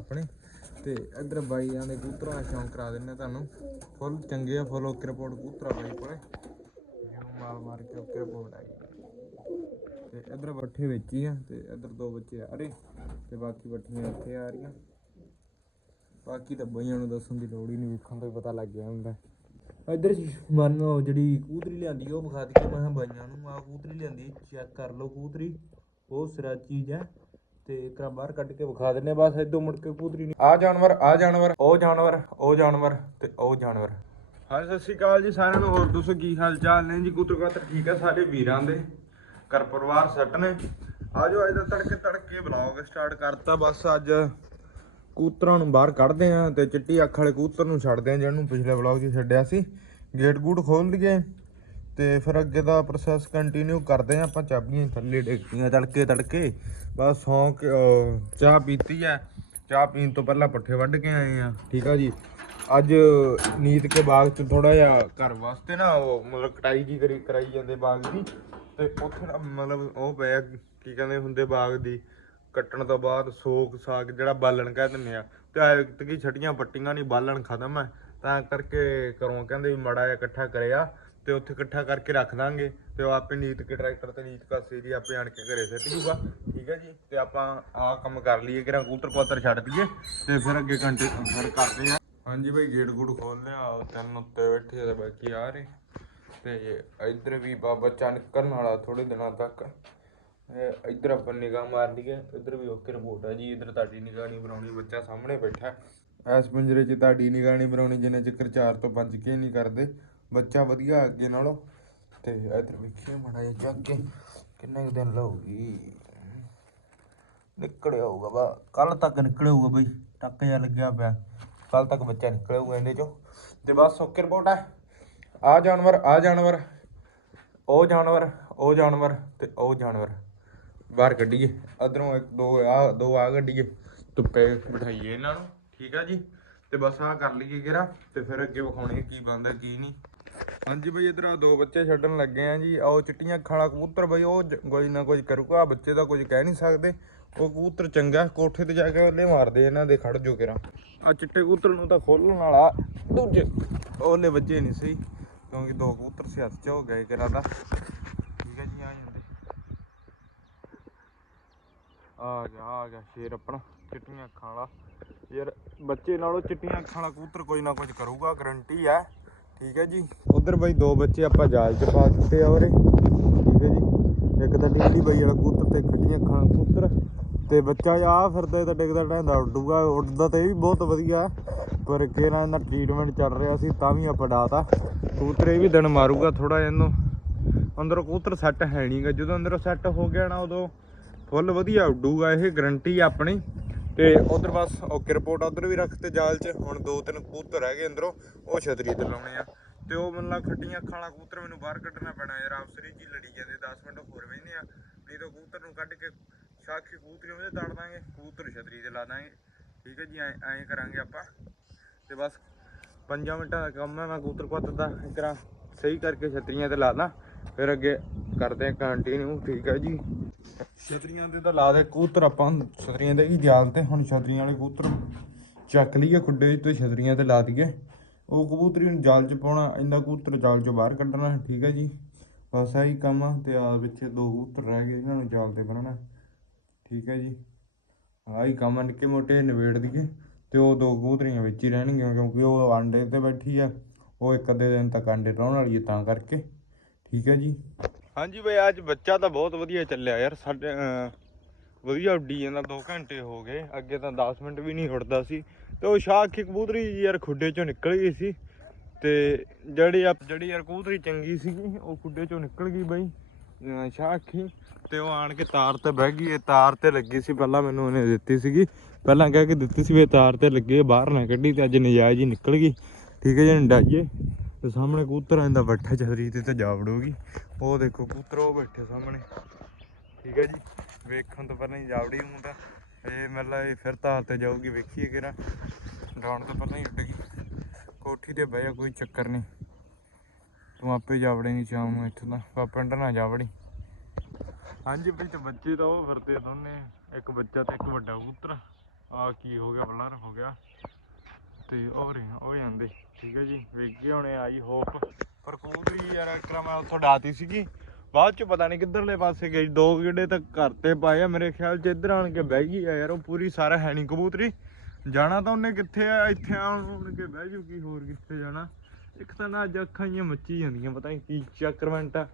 ਆਪਣੇ। ਤੇ ਇੱਧਰ ਬਾਈਆਂ ਦੇ ਕਬੂਤਰਾਂ ਦਾ ਸ਼ੌਂਕ ਕਰਾ ਦਿੰਨੇ ਤੁਹਾਨੂੰ। ਫੁੱਲ ਚੰਗੇ ਆ, ਫੁੱਲ ਓਕੇ ਰਿਪੋਰਟ ਕਬੂਤਰਾ ਬਾਈ ਕੋਲੇ। ਜਿਹਨੂੰ ਮਾਰ ਮਾਰ ਕੇ ਓਕੇ ਰਿਪੋਰਟ ਆਈ ਤੇ ਇੱਧਰ ਬੱਠੇ ਵਿੱਚ ਹੀ ਆ, ਤੇ ਇੱਧਰ ਦੋ ਬੱਚੇ ਆ ਰਹੇ ਤੇ ਬਾਕੀ ਬੱਠੀਆਂ ਇੱਥੇ ਆ ਰਹੀਆਂ। ਬਾਕੀ ਤਾਂ ਬਈਆਂ ਨੂੰ ਦੱਸਣ ਦੀ ਲੋੜ ਹੀ ਨਹੀਂ, ਵੇਖਣ ਤੋਂ ਹੀ ਪਤਾ ਲੱਗ ਗਿਆ ਹੁੰਦਾ। ਇੱਧਰ ਮਨ ਲਓ ਜਿਹੜੀ ਕੂਤਰੀ ਲਿਆਂਦੀ, ਉਹ ਵਿਖਾ ਦਈਏ ਮੈਂ ਕਿਹਾ ਬਾਈਆਂ ਨੂੰ ਆ ਕੂਤਰੀ ਲਿਆਂਦੀ, ਚੈੱਕ ਕਰ ਲਓ ਕੂਤਰੀ ਬਹੁਤ ਸਰਾ ਚੀਜ਼ ਹੈ ਤੇ ਇੱਕ ਵਾਰ ਬਾਹਰ ਕੱਢ ਕੇ ਵਿਖਾ ਦਿੰਨੇ ਬਸ ਇਦੋਂ ਮੁੜ ਕੇ ਕੂਤਰੀ ਨਹੀਂ। ਆ ਜਾਨਵਰ ਆ ਜਾਨਵਰ, ਉਹ ਜਾਨਵਰ ਉਹ ਜਾਨਵਰ ਤੇ ਉਹ ਜਾਨਵਰ। ਹਾਂ ਸਤਿ ਸ਼੍ਰੀ ਅਕਾਲ ਜੀ ਸਾਰਿਆਂ ਨੂੰ। ਹੋਰ ਦੱਸੋ ਕੀ ਹਾਲ ਚਾਲ ਨੇ ਜੀ? ਕੂਤਰ ਕਾਤਰ ਠੀਕ ਆ ਸਾਰੇ ਵੀਰਾਂ ਦੇ। ਘਰ ਪਰਿਵਾਰ ਸੱਟ ਨੇ। ਆਜੋ, ਅੱਜ ਦਾ ਤੜਕੇ ਤੜਕੇ ਬਲੌਗ ਸਟਾਰਟ ਕਰਤਾ। ਬਸ ਅੱਜ ਕੂਤਰਾਂ ਨੂੰ ਬਾਹਰ ਕੱਢਦੇ ਆ ਤੇ ਚਿੱਟੀ ਅੱਖ ਵਾਲੇ ਕੂਤਰ ਨੂੰ ਛੱਡਦੇ ਆ ਜਿਹਨੂੰ ਪਿਛਲੇ ਵਲੌਗ 'ਚ ਛੱਡਿਆ ਸੀ। ਗੇਟ ਗੂਟ ਖੋਲ ਦਈਏ ਤੇ ਫਿਰ ਅੱਗੇ ਦਾ ਪ੍ਰੋਸੈਸ ਕੰਟੀਨਿਊ ਕਰਦੇ ਆ ਆਪਾਂ ਚਾਬੀਆਂ ਥੱਲੇ ਡੇਕੀਆਂ ਤੜਕੇ ਤੜਕੇ। ਬਸ ਸੌਂ ਕੇ ਅਹ, ਚਾਹ ਪੀਤੀ ਆ ਚਾਹ ਪੀਣ ਤੋਂ ਪਹਿਲਾਂ ਪੱਠੇ ਵੱਢ ਕੇ ਆਏ ਆ। ਠੀਕ ਆ ਜੀ। ਅੱਜ ਨੀਤ ਕੇ ਬਾਗ 'ਚ ਥੋੜਾ ਜਿਹਾ ਘਰ ਵਾਸਤੇ ਨਾ ਉਹ ਮਤਲਬ ਕਟਾਈ ਜੀ ਕਰੀ ਕਰਾਈ ਜਾਂਦੇ ਬਾਗ ਦੀ। ਤੇ ਉੱਥੇ ਨਾ ਮਤਲਬ ਉਹ ਪਿਆ ਕੀ ਕਹਿੰਦੇ ਹੁੰਦੇ ਬਾਗ ਦੀ ਕੱਟਣ ਤੋਂ ਬਾਅਦ ਸੋਕ ਸਾਗ ਜਿਹੜਾ ਬਾਲਣ ਕਹਿ ਦਿੰਦੇ ਆ। ਤੇ ਕੀ ਛਟੀਆਂ ਪੱਟੀਆਂ ਨਹੀਂ ਬਾਲਣ ਖਤਮ ਹੈ ਤਾਂ ਕਰਕੇ ਘਰੋਂ ਕਹਿੰਦੇ ਵੀ ਮੜਾ ਇਕੱਠਾ ਕਰਿਆ। ਤੇ ਉੱਥੇ ਇਕੱਠਾ ਕਰਕੇ ਰੱਖ ਦਾਂਗੇ ਤੇ ਉਹ ਆਪੇ ਨੀਤ ਕੇ ਟਰੈਕਟਰ ਤੇ ਨੀਤ ਕਾਸੇ ਦੀ ਆਪੇ ਆਣ ਕੇ ਘਰੇ ਸਿੱਟ ਜੂਗਾ। ਠੀਕ ਹੈ ਜੀ? ਤੇ ਆਪਾਂ ਆਹ ਕੰਮ ਕਰ ਲਈਏ ਕਿ ਕੂਤਰ ਪਾਤਰ ਛੱਡ ਦਈਏ ਤੇ ਫਿਰ ਅੱਗੇ ਘੰਟੇ ਫਿਰ ਕਰਦੇ ਆ। ਹਾਂਜੀ ਭਾਈ ਗੇਟ ਗੂਟ ਖੋਲ ਲਿਆ ਤਿੰਨ ਉੱਤੇ ਬੈਠੇ ਤੇ ਬਾਕੀ ਆ ਰਹੇ। ਤੇ ਇੱਧਰ ਵੀ ਬਾਬਾ ਚਾ ਨਿਕਲਣ ਵਾਲਾ ਥੋੜੇ ਦਿਨਾਂ ਤੱਕ। ਇੱਧਰ ਆਪਾਂ ਨਿਗਾਹ ਮਾਰ ਲਈਏ, ਇੱਧਰ ਵੀ ਓਕੇ ਰਿਪੋਰਟ ਆ ਜੀ। ਇੱਧਰ ਤੁਹਾਡੀ ਨਿਗਾਹ ਨਹੀਂ ਬਣਾਉਣੀ ਬੱਚਾ ਸਾਹਮਣੇ ਬੈਠਾ। ਹੈ। ਇਸ ਪਿੰਜਰੇ 'ਚ ਤੁਹਾਡੀ ਨਿਗਾਹ ਨਹੀਂ ਬਣਾਉਣੀ ਜਿੰਨੇ ਚਿਰ 4 ਤੋਂ 5 ਕੇ ਨਹੀਂ ਕਰਦੇ। ਬੱਚਾ ਵਧੀਆ ਅੱਗੇ ਨਾਲੋਂ। ਤੇ ਇੱਧਰ ਵੇਖੀਏ ਮਾੜਾ ਜਿਹਾ ਚੱਕ ਕੇ, ਕਿੰਨੇ ਕੁ ਦਿਨ ਲਊਗੀ। ਨਿਕਲਿਆ ਹੋਊਗਾ ਬਾ ਕੱਲ ਤੱਕ ਨਿਕਲਿਆ ਹੋਊਗਾ ਬਈ, ਟੱਕ ਜਿਹਾ ਲੱਗਿਆ ਪਿਆ। ਕੱਲ ਤੱਕ ਬੱਚਾ ਨਿਕਲਿਆ ਹੋਊਗਾ ਇਹਦੇ ਚੋਂ। ਤੇ ਬਸ ਓਕੇ ਰਿਪੋਰਟ ਹੈ ਆ ਜਾਨਵਰ ਆ ਜਾਨਵਰ, ਉਹ ਜਾਨਵਰ ਉਹ ਜਾਨਵਰ ਤੇ ਉਹ ਜਾਨਵਰ। ਬਾਹਰ ਕੱਢੀਏ ਅਧਰੋਂ ਇੱਕ, ਦੋ ਆ ਦੋ ਆ ਕੱਢੀਏ। ਧੁੱਪੇ ਬਿਠਾਈਏ ਇਹਨਾਂ ਨੂੰ, ਠੀਕ ਆ ਜੀ। ਤੇ ਬਸ ਆ ਕਰ ਲਈਏ ਕਿਰਾ ਤੇ ਫਿਰ ਅੱਗੇ ਵਿਖਾਉਣੇ ਕੀ ਬੰਦਾ ਕੀ ਨਹੀਂ। ਹਾਂਜੀ ਬਈ, ਇਧਰ ਦੋ ਬੱਚੇ ਛੱਡਣ ਲੱਗੇ ਆ ਜੀ। ਆਓ ਚਿੱਟੀਆਂ ਖਾਲਾ ਕਬੂਤਰ ਬਈ, ਉਹ ਜ- ਕੋਈ ਨਾ ਕੁਝ ਕਰੂਗਾ। ਬੱਚੇ ਦਾ ਕੁਝ ਕਹਿ ਨਹੀਂ ਸਕਦੇ। ਉਹ ਕਬੂਤਰ ਚੰਗਾ, ਕੋਠੇ ਤੇ ਜਾ ਕੇ ਉਹਲੇ ਮਾਰਦੇ ਇਹਨਾਂ ਦੇ ਖੜ ਜੋ ਕਿਰਾ। ਆ ਚਿੱਟੇ ਕਬੂਤਰ ਨੂੰ ਤਾਂ ਖੋਲਣ ਵਾਲਾ ਦੂਜੇ। ਉਹਲੇ ਵੱਜੇ ਨਹੀਂ ਸਹੀ, ਕਿਉਂਕਿ ਦੋ ਕਬੂਤਰ ਸੀ, ਹੱਥ ਚ ਹੋ ਗਏ ਕਿਰਾ ਦਾ। ਠੀਕ ਹੈ ਜੀ, ਆ ਜਾਂਦੇ। ਆ ਗਿਆ ਆ ਗਿਆ ਸ਼ੇਰ ਆਪਣਾ, ਚਿੱਟੀਆਂ ਅੱਖਾਂ ਵਾਲਾ। ਯਾਰ, ਬੱਚੇ ਨਾਲੋਂ ਚਿੱਟੀਆਂ ਅੱਖਾਂ ਵਾਲਾ ਕਬੂਤਰ ਕੋਈ ਨਾ ਕੁਝ ਕਰੂਗਾ ਗਰੰਟੀ ਹੈ। ਠੀਕ ਹੈ ਜੀ। ਉਧਰ ਬਈ ਦੋ ਬੱਚੇ ਆਪਾਂ ਜਾਲ 'ਚ ਪਾ ਦਿੱਤੇ ਆ ਉਰੇ। ਠੀਕ ਹੈ ਜੀ। ਇੱਕ ਤਾਂ ਟੀਲੀ ਬਈ ਵਾਲਾ ਕੂਤਰ ਤੇ ਖੱਟੀਆਂ ਅੱਖਾਂ ਕੂਤਰ ਕਬੂਤਰ। ਤੇ ਬੱਚਾ ਆ ਫਿਰਦਾ ਤਾਂ ਡਿੱਗਦਾ ਢਹਿੰਦਾ, ਉੱਡੂਗਾ। ਉੱਡਦਾ ਤੇ ਇਹ ਵੀ ਬਹੁਤ ਵਧੀਆ ਪਰ ਕਿਹੜਾ ਦਾ ਟ੍ਰੀਟਮੈਂਟ ਚੱਲ ਰਿਹਾ ਸੀ, ਤਾਂ ਵੀ ਆਪਾਂ ਡਾਤਾ। ਕੂਤਰ ਇਹ ਵੀ ਦਿਨ ਮਾਰੂਗਾ ਥੋੜਾ ਇਹਨੂੰ। ਅੰਦਰੋਂ ਕੂਤਰ ਸੈੱਟ ਹੈ ਨਹੀਂਗਾ ਜਦੋਂ ਅੰਦਰੋਂ ਸੈੱਟ ਹੋ ਗਿਆ ਨਾ ਉਦੋਂ ਫੁੱਲ ਵਧੀਆ ਉੱਡੂਗਾ। ਇਹ ਗਰੰਟੀ ਆਪਣੀ। ਤੇ ਉਧਰ ਬਸ ਓਕੇ ਰਿਪੋਰਟ ਉਧਰ ਵੀ ਰੱਖ ਤੇ ਜਾਲ 'ਚ। ਹੁਣ ਦੋ ਤਿੰਨ ਕਬੂਤਰ ਹੈਗੇ ਅੰਦਰੋਂ, ਉਹ ਛਤਰੀ ਤੇ ਲਾਉਣੇ ਆ। ਤੇ ਉਹ ਮਤਲਬ ਖੱਟੀਆਂ ਅੱਖਾਂ ਵਾਲਾ ਕਬੂਤਰ ਮੈਨੂੰ ਬਾਹਰ ਕੱਢਣਾ ਪੈਣਾ ਯਾਰ ਆਪਸਰੀ ਜੀ ਲੜੀ ਜਾਂਦੇ 10 ਮਿੰਟ ਹੋਰ ਬਹਿੰਦੇ ਆ। ਨਹੀਂ ਤਾਂ ਕਬੂਤਰ ਨੂੰ ਕੱਢ ਕੇ ਸਾਖੀ ਕਬੂਤਰੀ ਉਹਦੇ ਤਾੜ ਦਾਂਗੇ, ਕਬੂਤਰ ਛਤਰੀ ਤੇ ਲਾ ਦਾਂਗੇ। ਠੀਕ ਹੈ ਜੀ, ਐਂ ਐਂ ਕਰਾਂਗੇ ਆਪਾਂ। ਤੇ ਬਸ 5 ਮਿੰਟਾਂ ਦਾ ਕੰਮ ਹੈ ਮੈਂ ਕਬੂਤਰ ਪੱਤ ਦਾ ਇੱਕ ਤਰ੍ਹਾਂ ਸਹੀ ਕਰਕੇ ਛਤਰੀਆਂ ਤੇ ਲਾ ਦਾਂ। ਫਿਰ ਅੱਗੇ ਕਰਦੇ ਆ ਕੰਟੀਨਿਊ ਠੀਕ ਹੈ ਜੀ। ਛਤਰੀਆਂ ਦੇ ਤਾਂ ਲਾ ਦੇ ਕਬੂਤਰ ਆਪਾਂ, ਛਤਰੀਆਂ ਦੇ ਹੀ ਜਾਲ ਤੇ, ਹੁਣ ਛਤਰੀਆਂ ਵਾਲੇ ਕੂਤਰ ਚੱਕ ਲਈਏ ਖੁੱਡੇ ਤੇ ਛਤਰੀਆਂ ਤੇ ਲਾ ਦਈਏ। ਉਹ ਕਬੂਤਰੀ ਨੂੰ ਜਾਲ 'ਚ ਪਾਉਣਾ ਇੰਦਾ ਕਬੂਤਰ ਜਾਲ 'ਚੋਂ ਬਾਹਰ ਕੱਢਣਾ, ਠੀਕ ਹੈ ਜੀ। ਬਸ ਆਹੀ ਕੰਮ ਆ, ਤੇ ਆ ਵਿੱਚ ਦੋ ਕਬੂਤਰ ਰਹਿ ਗਏ, ਇਹਨਾਂ ਨੂੰ ਜਾਲ ਤੇ ਬੰਨਣਾ, ਠੀਕ ਹੈ ਜੀ। ਆਹੀ ਕੰਮ ਆ, ਨਿੱਕੇ ਮੋਟੇ ਨਿਬੇੜ ਦਈਏ, ਤੇ ਉਹ ਦੋ ਕਬੂਤਰੀਆਂ ਵਿੱਚ ਹੀ ਰਹਿਣਗੀਆਂ, ਕਿਉਂਕਿ ਉਹ ਆਂਡੇ ਤੇ ਬੈਠੀ ਆ, ਉਹ ਇੱਕ ਅੱਧੇ ਦਿਨ ਤੱਕ ਆਂਡੇ ਲਾਉਣ ਵਾਲੀ ਹੈ ਤਾਂ ਕਰਕੇ। ਠੀਕ ਹੈ ਜੀ? ਹਾਂਜੀ ਬਈ ਅੱਜ ਬੱਚਾ ਤਾਂ ਬਹੁਤ ਵਧੀਆ ਚੱਲਿਆ ਯਾਰ। ਸਾਡੇ ਵਧੀਆ ਉੱਡੀ ਜਾਂਦਾ 2 ਘੰਟੇ ਹੋ ਗਏ। ਅੱਗੇ ਤਾਂ 10 ਮਿੰਟ ਵੀ ਨਹੀਂ ਉੱਡਦਾ ਸੀ। ਤੇ ਉਹ ਸ਼ਾਖੀ ਕਬੂਤਰੀ ਯਾਰ ਖੁੱਡੇ ਚੋਂ ਨਿਕਲ ਗਈ ਸੀ। ਤੇ ਜਿਹੜੀ ਆ ਜਿਹੜੀ ਯਾਰ ਕਬੂਤਰੀ ਚੰਗੀ ਸੀਗੀ ਉਹ ਖੁੱਡੇ ਚੋਂ ਨਿਕਲ ਗਈ ਬਈ ਅਹ, ਸ਼ਾਖੀ ਤੇ ਉਹ ਆਣ ਕੇ ਤਾਰ ਤੇ ਬਹਿ ਗਈ। ਇਹ ਤਾਰ ਤੇ ਲੱਗੀ ਸੀ। ਪਹਿਲਾਂ ਮੈਨੂੰ ਉਹਨੇ ਦਿੱਤੀ ਸੀਗੀ। ਪਹਿਲਾਂ ਕਹਿ ਕੇ ਦਿੱਤੀ ਸੀ ਵੀ ਇਹ ਤਾਰ ਤੇ ਲੱਗੇ ਬਾਹਰ ਨਾ ਕੱਢੀ ਤੇ ਅੱਜ ਨਜਾਇਜ਼ ਹੀ ਨਿਕਲ ਗਈ। ਠੀਕ ਹੈ ਜੀ ਡਾਈਏ ਤੇ ਸਾਹਮਣੇ ਕਬੂਤਰ ਆਂਦਾ ਬੱਠਾ ਚਦਰੀ ਤੇ ਤੇ ਜਾ ਵੜੂਗੀ। ਉਹ ਦੇਖੋ ਕਬੂਤਰ ਉਹ ਬੈਠੇ ਸਾਹਮਣੇ। ਠੀਕ ਹੈ ਜੀ, ਵੇਖਣ ਤੋਂ ਪਹਿਲਾਂ ਹੀ ਜਾਵੜੀ ਹੁੰਦਾ ਇਹ ਮਤਲਬ ਇਹ ਫਿਰ ਤਾਰ ਤੇ ਜਾਊਗੀ, ਵੇਖੀਏ ਕਿਰਾ ਡਾਉਣ ਤੋਂ ਪਹਿਲਾਂ ਹੀ ਉੱਡ ਗਈ। ਕੋਠੀ ਤੇ ਬਹਿ ਜਾ, ਕੋਈ ਚੱਕਰ ਨਹੀਂ। ਤੂੰ ਆਪੇ ਜਾਵੜੇ ਨਹੀਂ ਸ਼ਾਮ ਨੂੰ ਇੱਥੋਂ ਦਾ ਪਿੰਡ ਨਾ ਜਾਵੜੀ ਹਾਂਜੀ ਵੀ ਤੇ ਬੱਚੇ ਤਾਂ ਉਹ ਫਿਰਦੇ ਦੋਨੇ। ਇੱਕ ਬੱਚਾ ਤੇ ਇੱਕ ਵੱਡਾ ਕਬੂਤਰ। ਆ ਕੀ ਹੋ ਗਿਆ, ਬਲਰ ਹੋ ਗਿਆ। ਤੇ ਉਹ ਰਹੇ ਉਹ ਜਾਂਦੇ ਠੀਕ ਹੈ ਜੀ ਵੇਗੇ ਹੁਣੇ ਆਈ ਹੋਪ। ਪਰ ਕਬੂਤਰੀ ਯਾਰ ਇਕਰਾ ਉੱਥੋਂ ਡਾਤੀ ਸੀਗੀ। ਬਾਅਦ ਚ ਪਤਾ ਨਹੀਂ ਕਿੱਧਰਲੇ ਪਾਸੇ ਗਈ। ਦੋ ਗੇੜੇ ਤਾਂ ਘਰ ਤੇ ਪਾਏ ਆ, ਮੇਰੇ ਖਿਆਲ ਚ ਇੱਧਰ ਆਣ ਕੇ ਬਹਿ ਗਈ ਆ ਯਾਰ, ਉਹ ਪੂਰੀ ਸਾਰਾ ਹੈ ਨਹੀਂ ਕਬੂਤਰੀ। ਜਾਣਾ ਤਾਂ ਉਹਨੇ ਕਿੱਥੇ ਆ, ਇੱਥੇ ਆਣ ਕੇ ਬਹਿ ਜੂ ਕੀ, ਹੋਰ ਕਿੱਥੇ ਜਾਣਾ। ਇੱਕ ਤਾਂ ਨਾ ਅੱਜ ਅੱਖਾਂ ਜਿਹੀਆਂ ਮੱਚੀ ਜਾਂਦੀਆਂ, ਪਤਾ ਨਹੀਂ ਕੀ ਚੱਕਰਮੈਂਟ ਆ।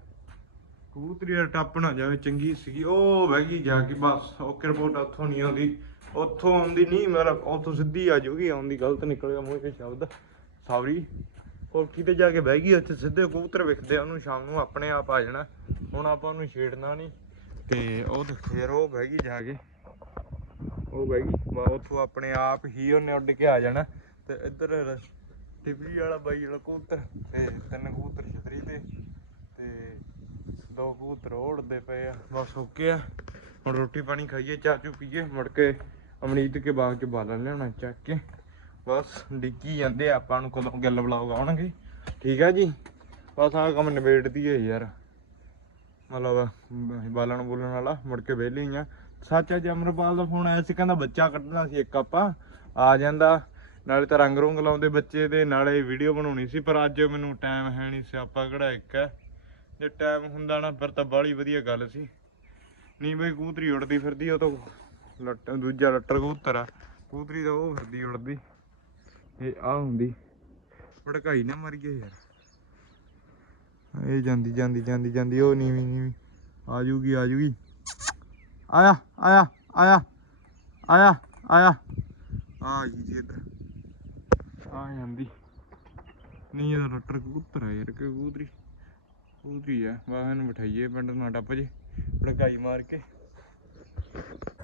ਕਬੂਤਰੀ ਯਾਰ ਟੱਪ ਨਾ ਜਾਵੇ, ਚੰਗੀ ਸੀਗੀ। ਉਹ ਬਹਿ ਗਈ ਜਾ ਕੇ, ਬਸ ਓਕੇ ਰਿਪੋਰਟ ਉੱਥੋਂ ਨਹੀਂ ਆਉਂਦੀ। ਉੱਥੋਂ ਆਉਂਦੀ ਨਹੀਂ ਮਤਲਬ ਉੱਥੋਂ ਸਿੱਧੀ ਆ ਜੂਗੀ ਆਉਂਦੀ ਗਲਤ ਨਿਕਲ ਗਿਆ ਮੂੰਹ ਚੋਂ ਸ਼ਬਦ। ਸੌਰੀ ਕੋਠੀ ਤੇ ਜਾ ਕੇ ਬਹਿ ਗਈ, ਉੱਥੇ ਸਿੱਧੇ ਕਬੂਤਰ ਵਿਖਦੇ ਆ ਉਹਨੂੰ, ਸ਼ਾਮ ਨੂੰ ਆਪਣੇ ਆਪ ਆ ਜਾਣਾ। ਹੁਣ ਆਪਾਂ ਉਹਨੂੰ ਛੇੜਨਾ ਨਹੀਂ ਤੇ ਉਹ ਤੇ ਫੇਰ ਉਹ ਬਹਿ ਗਈ ਜਾ ਕੇ। ਉਹ ਬਹਿ ਗਈ। ਉੱਥੋਂ ਆਪਣੇ ਆਪ ਹੀ ਉਹਨੇ ਉੱਡ ਕੇ ਆ ਜਾਣਾ। ਤੇ ਇੱਧਰ ਟਿਬਰੀ ਵਾਲਾ ਬਾਈ ਵਾਲਾ ਕਬੂਤਰ ਤੇ ਤਿੰਨ ਕਬੂਤਰ ਛਤਰੀ ਤੇ। ਤੇ ਦੋ ਕਬੂਤਰ ਉਹ ਉੜਦੇ ਪਏ ਆ। ਬਸ ਓਕੇ ਆ। ਹੁਣ ਰੋਟੀ ਪਾਣੀ ਖਾਈਏ, ਚਾਹ ਚੂ ਪੀਏ, ਮੁੜ ਕੇ ਅਮਨੀਤ ਕੇ ਬਾਗ ਚ ਬਾਲਣ ਲਿਆਉਣਾ ਚੱਕ ਕੇ। ਬਸ, ਡਿੱਗੀ ਜਾਂਦੇ ਆ, ਆਪਾਂ ਨੂੰ ਕਦੋਂ ਗੱਲ ਬੁਲਾਉਗਾ ਆਉਣਗੇ। ਠੀਕ ਆ ਜੀ? ਬਸ ਆਹ ਕੰਮ ਨਿਬੇੜਦੀ ਹੈ ਯਾਰ। ਮਤਲਬ ਬਾਲਣ ਬੋਲਣ ਵਾਲਾ, ਮੁੜ ਕੇ ਵਿਹਲੇ ਹੀ ਆ। ਸੱਚ ਅੱਜ ਅਮਰਪਾਲ ਦਾ ਫੋਨ ਆਇਆ ਸੀ, ਕਹਿੰਦਾ ਬੱਚਾ ਕੱਢਣਾ ਸੀ ਇੱਕ ਆਪਾਂ। ਆ ਜਾਂਦਾ। ਨਾਲੇ ਤਾਂ ਰੰਗ ਰੁੰਗ ਲਾਉਂਦੇ ਬੱਚੇ ਦੇ, ਨਾਲੇ ਵੀਡੀਓ ਬਣਾਉਣੀ ਸੀ, ਪਰ ਅੱਜ ਮੈਨੂੰ ਟਾਈਮ ਹੈ ਨਹੀਂ ਸੀ ਆਪਾਂ ਕਿਹੜਾ ਇੱਕ ਹੈ। ਜੇ ਟਾਈਮ ਹੁੰਦਾ ਨਾ, ਫਿਰ ਤਾਂ ਬਾਹਲੀ ਵਧੀਆ ਗੱਲ ਸੀ। ਨਹੀਂ ਬਈ, ਕੂਤਰੀ ਉੜਦੀ ਫਿਰਦੀ ਉਹ ਤਾਂ। ਲੱਟ, ਦੂਜਾ ਲੱਟਰ ਕਬੂਤਰ ਆ। ਕਬੂਤਰੀ ਤਾਂ ਉਹ ਫਿਰਦੀ ਉੜਦੀ। ਇਹ ਆ ਹੁੰਦੀ। ਭੜਕਾਈ ਨਾ ਮਰ ਗਏ ਯਾਰ। ਇਹ ਜਾਂਦੀ ਜਾਂਦੀ ਜਾਂਦੀ ਜਾਂਦੀ, ਉਹ ਨੀਵੀਂ ਨੀਵੀਂ। ਆ ਜੂਗੀ ਆ ਜੂਗੀ ਆਇਆ ਆਇਆ ਆਇਆ ਆਇਆ ਆਇਆ। ਆ ਗਈ ਜੀ ਇੱਧਰ। ਆ ਜਾਂਦੀ। ਨਹੀਂ ਇਹ ਲੱਟਰ ਕਬੂਤਰ ਆ ਯਾਰ, ਕਬੂਤਰੀ। ਕਬੂਤਰੀ ਆ। ਵਾਹ, ਇਹਨੂੰ ਬਿਠਾਈਏ, ਪਿੰਡ ਨਾ ਟੱਪ ਜੇ। ਭੜਕਾਈ ਮਾਰ ਕੇ।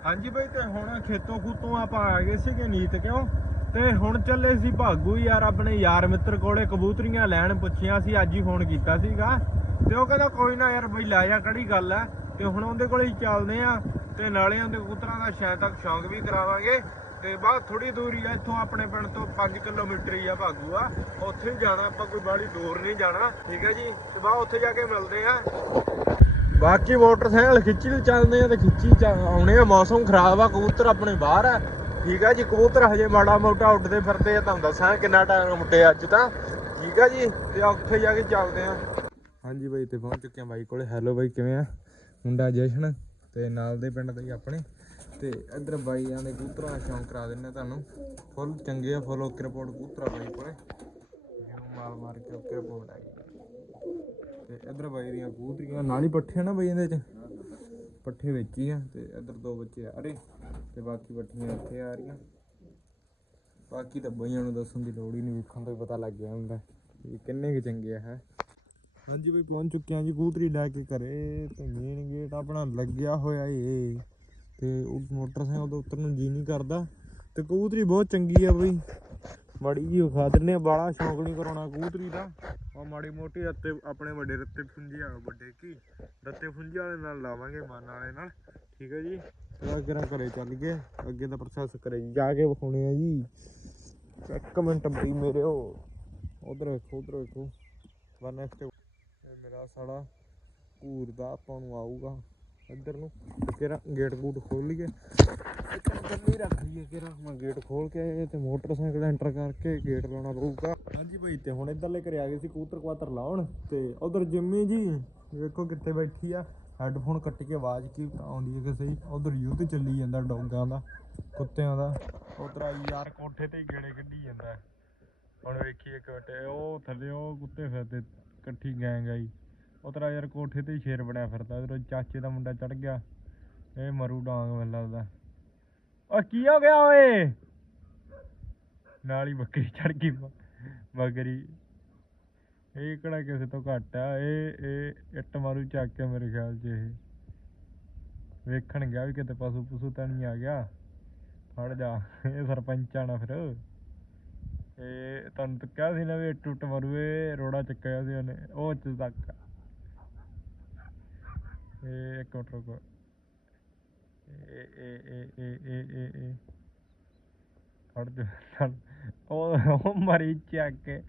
ਹਾਂਜੀ ਬਈ, ਤੇ ਹੁਣ ਖੇਤੋਂ ਖੂਤੋਂ ਆਪਾਂ ਆ ਗਏ ਸੀਗੇ ਨੀਤ ਕਿਉਂ? ਤੇ ਹੁਣ ਚੱਲੇ ਸੀ ਭਾਗੂ ਯਾਰ, ਆਪਣੇ ਯਾਰ ਮਿੱਤਰ ਕੋਲੇ ਕਬੂਤਰੀਆਂ ਲੈਣ ਪੁੱਛਿਆ ਸੀ, ਅੱਜ ਹੀ ਫੋਨ ਕੀਤਾ ਸੀਗਾ। ਤੇ ਉਹ ਕਹਿੰਦਾ, ਕੋਈ ਨਾ ਯਾਰ ਬਈ, ਲੈ ਜਾ, ਕਿਹੜੀ ਗੱਲ ਐ? ਤੇ ਹੁਣ ਉਹਦੇ ਕੋਲੇ ਹੀ ਚੱਲਦੇ ਆ, ਤੇ ਨਾਲੇ ਉਹਦੇ ਕਬੂਤਰਾਂ ਦਾ ਸ਼ਾਇਦ ਤੱਕ ਸ਼ੌਂਕ ਵੀ ਕਰਾਵਾਂਗੇ। ਤੇ ਬਾਅਦ ਥੋੜੀ ਦੂਰੀ ਆ, ਇੱਥੋਂ ਆਪਣੇ ਪਿੰਡ ਤੋਂ 5 ਕਿਲੋਮੀਟਰ ਹੀ ਆ ਭਾਗੂ ਆ। ਉੱਥੇ ਹੀ ਜਾਣਾ, ਆਪਾਂ ਕੋਈ ਬਾਹਲੀ ਦੂਰ ਨਹੀਂ ਜਾਣਾ, ਠੀਕ ਹੈ ਜੀ? ਤੇ ਬਾਅਦ ਉੱਥੇ ਜਾ ਕੇ ਮਿਲਦੇ ਆ। ਬਾਕੀ ਮੋਟਰਸਾਈਕਲ ਖਿੱਚੀ ਨੂੰ ਚੱਲਦੇ ਆ ਤੇ ਖਿੱਚੀ ਚ ਆਉਣੇ ਆ, ਮੌਸਮ ਖਰਾਬ ਆ, ਕਬੂਤਰ ਆਪਣੇ ਬਾਹਰ ਆ। ਠੀਕ ਆ ਜੀ, ਕਬੂਤਰ ਹਜੇ ਮਾੜਾ ਮੋਟਾ ਉੱਡਦੇ ਫਿਰਦੇ ਆ, ਤੁਹਾਨੂੰ ਦੱਸਾਂ ਕਿੰਨਾ ਟਾਈਮ ਉੱਡੇ ਅੱਜ ਤਾਂ। ਠੀਕ ਆ ਜੀ, ਤੇ ਉੱਥੇ ਜਾ ਕੇ ਚੱਲਦੇ ਆ। ਹਾਂਜੀ ਬਾਈ, ਤੇ ਪਹੁੰਚ ਚੁੱਕੇ ਆ ਬਾਈ ਕੋਲੇ। ਹੈਲੋ ਬਾਈ, ਕਿਵੇਂ ਆ? ਮੁੰਡਾ ਜਸ਼ਨ ਤੇ ਨਾਲ ਦੇ ਪਿੰਡ ਦੇ ਹੀ ਆਪਣੇ। ਤੇ ਇੱਧਰ ਬਾਈਆਂ ਦੇ ਕਬੂਤਰਾਂ ਦਾ ਸ਼ੌਂਕ ਕਰਾ ਦਿੰਨੇ ਆ ਤੁਹਾਨੂੰ। ਫੁੱਲ ਚੰਗੇ ਆ ਫੁੱਲ ਓਕੇ ਰਿਪੋਰਟ ਕਬੂਤਰ ਬਾਈ ਕੋਲੇ। ਮਾਰ ਮਾਰ ਕੇ ਓਕੇ ਰਿਪੋਰਟ ਆ ਗਈ ਤੇ ਇਧਰ ਬਾਈ ਦੀਆਂ ਕਬੂਤਰੀਆਂ ਨਾਲ ਹੀ ਪੱਠੇ ਆ ਨਾ ਬਈ ਇਹਦੇ ਚ? ਪੱਠੇ ਵਿੱਚ ਹੀ ਆ ਤੇ ਇਧਰ ਦੋ ਬੱਚੇ ਆ ਰਹੇ ਤੇ ਬਾਕੀ ਪੱਠੀਆਂ ਇੱਥੇ ਆ ਰਹੀਆਂ। ਬਾਕੀ ਤਾਂ ਬਈਆਂ ਨੂੰ ਦੱਸਣ ਦੀ ਲੋੜ ਹੀ ਨਹੀਂ, ਵੇਖਣ ਤੋਂ ਪਤਾ ਲੱਗ ਗਿਆ ਹੁੰਦਾ। ਵੀ ਕਿੰਨੇ ਕੁ ਚੰਗੇ ਆ, ਹੈ? ਹਾਂਜੀ ਬਈ, ਪਹੁੰਚ ਚੁੱਕੇ ਆ ਜੀ ਕਬੂਤਰੀ ਲੈ ਕੇ ਘਰੇ ਤੇ ਮੇਨ ਗੇਟ ਆਪਣਾ ਲੱਗਿਆ ਹੋਇਆ ਏ। ਤੇ ਉਹ ਮੋਟਰਸਾਈਕਲ ਤੋਂ ਉਤਰਨ ਨੂੰ ਜੀ ਨਹੀਂ ਕਰਦਾ। ਤੇ ਕਬੂਤਰੀ ਬਹੁਤ ਚੰਗੀ ਆ ਬਈ। ਮਾੜੀ ਜੀ ਖਾ ਦਿੰਨੇ ਆ ਬਾਲਾ ਸ਼ੌਂਕ ਨਹੀਂ ਕਰਾਉਣਾ ਕੂਤਰੀ ਦਾ। ਆ ਮਾੜੀ ਮੋਟੀ ਰੱਤੇ, ਆਪਣੇ ਵੱਡੇ ਰੱਤੇ ਫੁੰਜੀ ਆ ਵੱਡੇ ਕੀ? ਰੱਤੇ ਫੁੰਜੀ ਵਾਲੇ ਨਾਲ ਲਾਵਾਂਗੇ, ਮਨ ਵਾਲੇ ਨਾਲ। ਠੀਕ ਹੈ ਜੀ? ਚਲੋ ਅੱਗੇ ਨਾਲ ਘਰੇ ਚੱਲ ਗਏ। ਅੱਗੇ ਦਾ ਪ੍ਰੋਸੈਸ ਕਰੇ ਜਾ ਕੇ ਵਿਖਾਉਣੇ ਆ ਜੀ। ਇੱਕ ਮਿੰਟ ਬਈ ਮੇਰੇ ਉਹ। ਉਧਰ ਵੇਖੋ ਉਧਰ ਵੇਖੋ। ਵਨ ਨੈਕਸਟ ਮੇਰਾ ਸਾਲਾ ਘੂਰਦਾ, ਆਪਾਂ ਨੂੰ ਆਊਗਾ। ਇੱਧਰ ਨੂੰ। ਕਿਹੜਾ ਗੇਟ ਗੂਟ ਖੋਲ ਲਈਏ। ਇੱਧਰ ਥੱਲੇ ਰੱਖ ਲਈਏ ਕਿਹੜਾ ਮੈਂ ਗੇਟ ਖੋਲ ਕੇ ਤੇ ਮੋਟਰਸਾਈਕਲ ਐਂਟਰ ਕਰਕੇ ਗੇਟ ਲਾਉਣਾ ਪਊਗਾ। ਹਾਂਜੀ ਭਾਈ, ਤੇ ਹੁਣ ਇੱਧਰਲੇ ਘਰੇ ਆ ਗਏ ਸੀ ਕੂਤਰ ਕਵਾਤਰ ਲਾਉਣ ਤੇ ਉਧਰ ਜਿੰਮੀ ਜੀ, ਵੇਖੋ ਕਿੱਥੇ ਬੈਠੀ ਆ। ਹੈੱਡਫੋਨ ਕੱਟ ਕੇ ਆਵਾਜ਼ ਕੀ ਆਉਂਦੀ ਹੈ ਕਿ ਸਹੀ। ਉਧਰ ਯੁੱਧ ਚੱਲੀ ਜਾਂਦਾ ਡੌਗਾਂ ਦਾ, ਕੁੱਤਿਆਂ ਦਾ। ਉਧਰ ਯਾਰ ਕੋਠੇ ਤੇ ਗੇੜੇ ਕੱਢੀ ਜਾਂਦਾ। ਹੁਣ ਵੇਖੀਏ ਇੱਕ ਮਿੰਟ ਉਹ ਥੱਲੇ ਉਹ ਕੁੱਤੇ ਫਿਰਦੇ, ਇਕੱਠੀ ਗੈਂਗ ਆਈ। ਉਤਰਾ ਯਾਰ ਕੋਠੇ ਤੇ ਹੀ ਸ਼ੇਰ ਬਣਿਆ ਫਿਰਦਾ ਉਧਰ ਚਾਚੇ ਦਾ ਮੁੰਡਾ ਚੜ ਗਿਆ, ਇਹ ਮਰੂ ਡਾਂਗ ਮੈਨੂੰ ਲੱਗਦਾ। ਓ ਕੀ ਹੋ ਗਿਆ ਓਏ? ਨਾਲ ਹੀ ਬੱਕਰੀ ਚੜ ਗਈ ਬੱਕਰੀ। ਇਹ ਕਿਹੜਾ ਕਿਸੇ ਤੋਂ ਘੱਟ ਆ? ਇਹ ਇਹ ਇੱਟ ਮਾਰੂ ਚੱਕ ਕੇ ਮੇਰੇ ਖਿਆਲ 'ਚ ਇਹ। ਵੇਖਣ ਗਿਆ ਵੀ ਕਿਤੇ ਪਸ਼ੂ ਪਸ਼ੂ ਤਾਂ ਨਹੀਂ ਆ ਗਿਆ। ਫੜ ਜਾ, ਇਹ ਸਰਪੰਚ ਆਣਾ ਫਿਰ। ਇਹ ਤੁਹਾਨੂੰ ਤਾਂ ਕਿਹਾ ਸੀ ਨਾ ਵੀ ਇੱਟ ਉੱਟ ਮਾਰੂ, ਇਹ ਰੋੜਾ ਚੱਕਿਆ ਸੀ ਉਹਨੇ, ਉਹ ਚ ਤੱਕ ਇਹ ਇੱਕ ਮਿੰਟ ਰੁਕੋ ਇਹ ਇਹ ਇਹ ਇਹ ਇਹ ਇਹ ਉਹ ਮਰੀ ਚੱਕ ਕੇ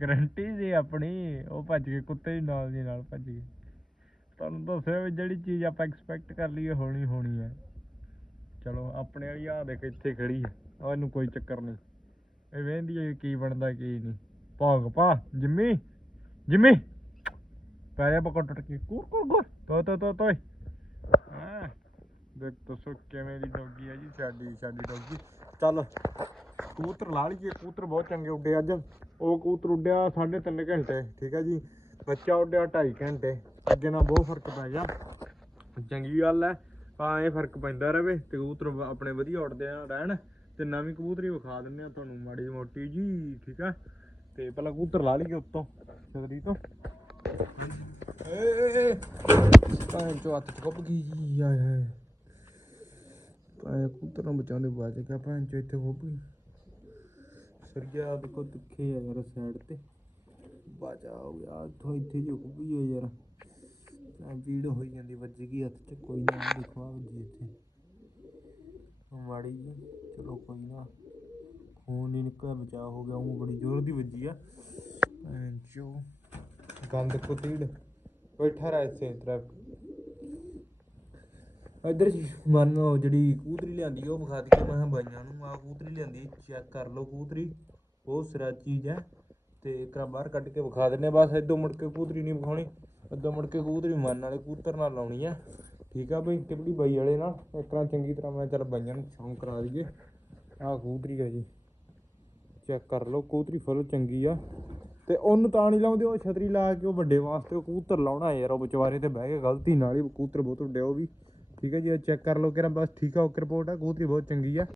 ਗਰੰਟੀ ਸੀ ਆਪਣੀ ਉਹ ਭੱਜ ਕੇ ਕੁੱਤੇ ਦੀ ਨਾਲ ਦੀ ਨਾਲ ਭੱਜ ਗਏ ਤੁਹਾਨੂੰ ਦੱਸਿਆ ਵੀ ਜਿਹੜੀ ਚੀਜ਼ ਆਪਾਂ ਐਕਸਪੈਕਟ ਕਰ ਲਈਏ ਹੋਣੀ ਹੋਣੀ ਹੈ ਚਲੋ ਆਪਣੇ ਵਾਲੀ ਆ ਦੇਖ ਇੱਥੇ ਖੜੀ ਆ ਆਹ ਇਹਨੂੰ ਕੋਈ ਚੱਕਰ ਨਹੀਂ ਇਹ ਵੇਂਦੀ ਹੈ ਕੀ ਬਣਦਾ ਕੀ ਨਹੀਂ ਭਾਗ ਪਾ ਜਿੰਮੀ ਜਿੰਮੀ ਪੈ ਜਾ ਪਕੜ ਟੁੱਟ ਕੇ ਕੁਰ ਕੁਰ ਕੁਰ ਹਾਂ ਦੇਖ ਦੱਸੋ ਕਿਵੇਂ ਦੀ ਡੌਗੀ ਹੈ ਜੀ ਸਾਡੀ ਸਾਡੀ ਡੌਗੀ ਚੱਲ ਕਬੂਤਰ ਲਾ ਲਈਏ ਕਬੂਤਰ ਬਹੁਤ ਚੰਗੇ ਉੱਡੇ ਅੱਜ। ਉਹ ਕਬੂਤਰ ਉੱਡਿਆ 3.5 ਘੰਟੇ, ਠੀਕ ਹੈ ਜੀ? ਬੱਚਾ ਉੱਡਿਆ 2.5 ਘੰਟੇ। ਅੱਗੇ ਨਾਲ ਬਹੁਤ ਫ਼ਰਕ ਪੈ ਗਿਆ। ਚੰਗੀ ਗੱਲ ਹੈ ਤਾਂ ਇਹ ਫ਼ਰਕ ਪੈਂਦਾ ਰਵੇ ਤੇ ਕਬੂਤਰ ਆਪਣੇ ਵਧੀਆ ਉੱਡਦੇ ਆ ਰਹਿਣ। ਤੇ ਨਵੀਂ ਕਬੂਤਰੀ ਵਿਖਾ ਦਿੰਨੇ ਆ ਤੁਹਾਨੂੰ, ਮਾੜੀ ਮੋਟੀ ਜੀ, ਠੀਕ ਹੈ ਤੇ ਪਹਿਲਾਂ ਕਬੂਤਰ ਲਾ ਲਈਏ ਉੱਤੋਂ ਛਤਰੀ ਤੋਂ। ਏ ਪਾਣ ਚੋ ਹੱਥ ਕੱਪ ਗਈ ਜੀ, ਆਏ ਹਾਏ। ਪਾਣ ਕਬੂਤਰ ਬਚਾਉਂਦੇ ਬਾਅਦ ਚ ਪਾਣ ਚੋ ਇੱਥੇ ਹੋ ਗਈ। ਸਰੀਆ ਦੇਖੋ ਤਿੱਖੇ ਆ ਯਾਰ ਸਾਈਡ ਤੇ। ਬਾਜਾ ਹੋ ਗਿਆ, ਇੱਥੋਂ ਇੱਥੇ ਜੋ ਗਈ ਹੋ ਯਾਰ। ਆ ਪੀੜ ਹੋਈ ਜਾਂਦੀ, ਵੱਜ ਗਈ ਹੱਥ 'ਚ, ਕੋਈ ਨਾ ਦੇਖੋ ਆ ਵੱਜੀ ਇੱਥੇ ਮਾੜੀ ਜੀ, ਚਲੋ ਕੋਈ ਨਾ। ਖੂਨ ਨਹੀਂ ਨਿਕਲਿਆ ਬਚਾ ਹੋ ਗਿਆ, ਉਹ ਬੜੀ ਜ਼ੋਰ ਦੀ ਵੱਜੀ ਆ। ਭੈਣ ਚੋ ਗੰਦ ਕੁਤੀੜ। ਬੈਠਾ ਰਹਿ ਇੱਥੇ ਤੇਰਾ। ਇੱਧਰ ਮਨ ਮੰਨੋ ਜਿਹੜੀ ਕੂਤਰੀ ਲਿਆਂਦੀ ਉਹ ਵਿਖਾ ਦਿੱਤੀ ਮੈਂ ਕਿਹਾ ਬਾਈਆਂ ਨੂੰ। ਆ ਕੂਤਰੀ ਲਿਆਂਦੀ ਚੈੱਕ ਕਰ ਲਓ ਕੂਤਰੀ। ਬਹੁਤ ਸਿਰਾ ਚੀਜ਼ ਹੈ ਤੇ ਇੱਕ ਵਾਰ ਬਾਹਰ ਕੱਢ ਕੇ ਵਿਖਾ ਦਿੰਨੇ ਆ। ਬਸ ਇਦੋਂ ਮੁੜ ਕੇ ਕੂਤਰੀ ਨਹੀਂ ਵਿਖਾਉਣੀ। ਇਦੋਂ ਮੁੜ ਕੇ ਕੂਤਰੀ ਮਨ ਵਾਲੇ ਕੂਤਰ ਨਾਲ ਲਾਉਣੀ ਆ। ਠੀਕ ਆ ਬਈ ਟਿਪੜੀ ਬਾਈ ਵਾਲੇ ਨਾਲ। ਇੱਕ ਤਰ੍ਹਾਂ ਚੰਗੀ ਤਰ੍ਹਾਂ ਮੈਂ ਚੱਲ ਬਾਈਆਂ ਨੂੰ ਸ਼ੌਂਕ ਕਰਾ ਦਈਏ। ਆਹ ਕੂਤਰੀ ਹੈ ਜੀ। ਚੈੱਕ ਕਰ ਲਓ, ਕੂਤਰੀ ਫੁੱਲ ਚੰਗੀ ਆ। ਤੇ ਉਹਨੂੰ ਤਾਂ ਨਹੀਂ ਲਾਉਂਦੇ, ਉਹ ਛਤਰੀ ਲਾ ਕੇ ਉਹ ਵੱਡੇ ਵਾਸਤੇ ਉਹ ਕਬੂਤਰ ਲਾਉਣਾ ਯਾਰ, ਉਹ ਵਿਚਾਰੇ ਤੇ ਬਹਿ ਕੇ ਗਲਤੀ ਨਾਲ ਹੀ ਕਬੂਤਰ ਬਹੁਤ ਉੱਡਿਆ ਉਹ ਵੀ। ਠੀਕ ਹੈ ਜੀ ਚੈੱਕ ਕਰ ਲਓ ਕਿਰਾ ਬਸ ਠੀਕ ਆ, ਓਕੇ ਰਿਪੋਰਟ ਆ, ਕਬੂਤਰੀ ਬਹੁਤ ਚੰਗੀ ਆ।